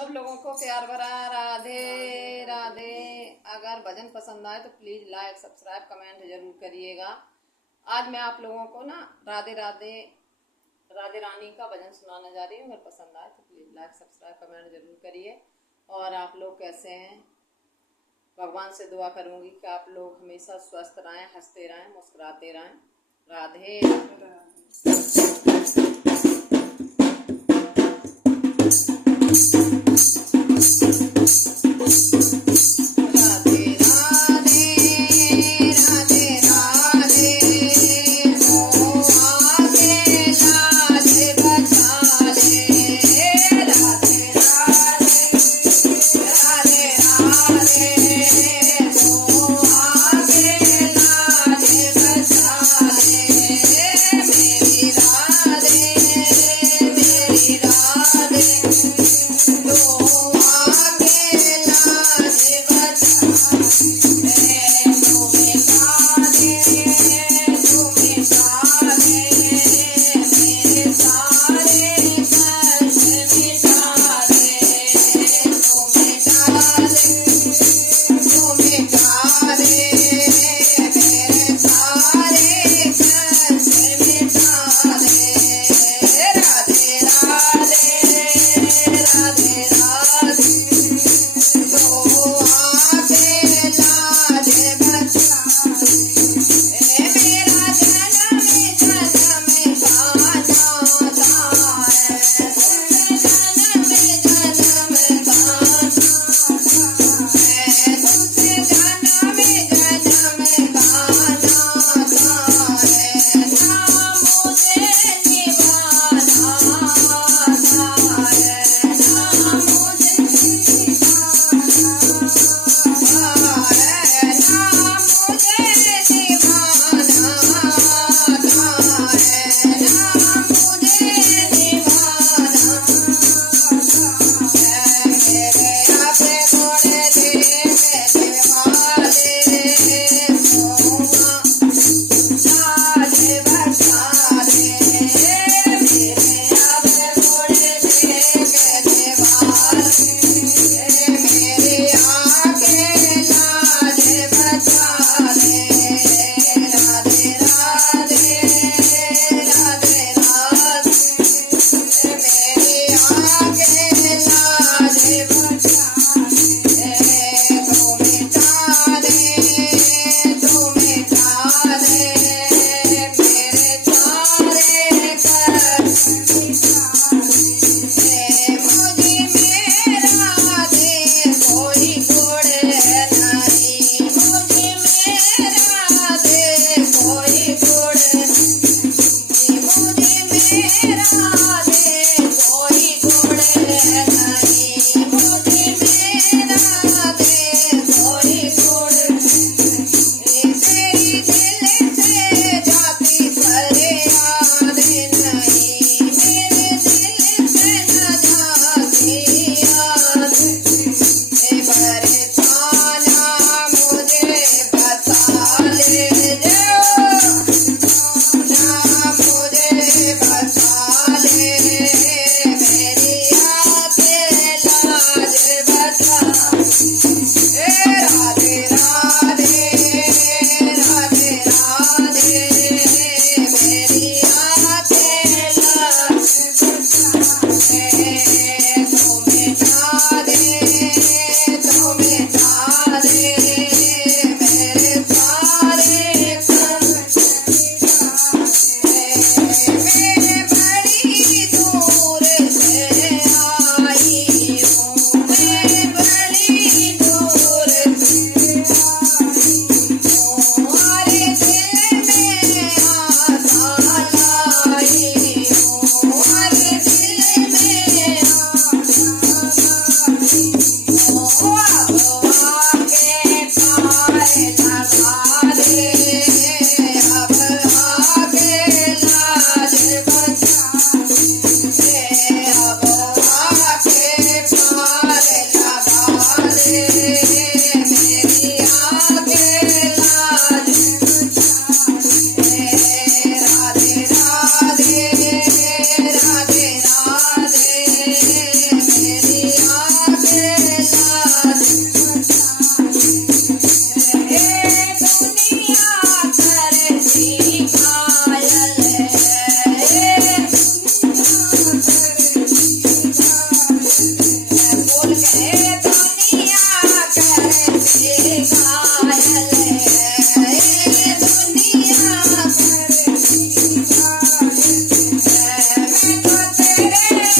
सब लोगों को प्यार भरा राधे राधे। अगर भजन पसंद आए तो प्लीज लाइक सब्सक्राइब कमेंट जरूर करिएगा। आज मैं आप लोगों को ना राधे राधे राधे रानी का भजन सुनाने जा रही हूँ। अगर पसंद आए तो प्लीज लाइक सब्सक्राइब कमेंट जरूर करिए। और आप लोग कैसे हैं, भगवान से दुआ करूंगी कि आप लोग हमेशा स्वस्थ रहें, हंसते रहें, मुस्कुराते रहें। राधे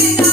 राधे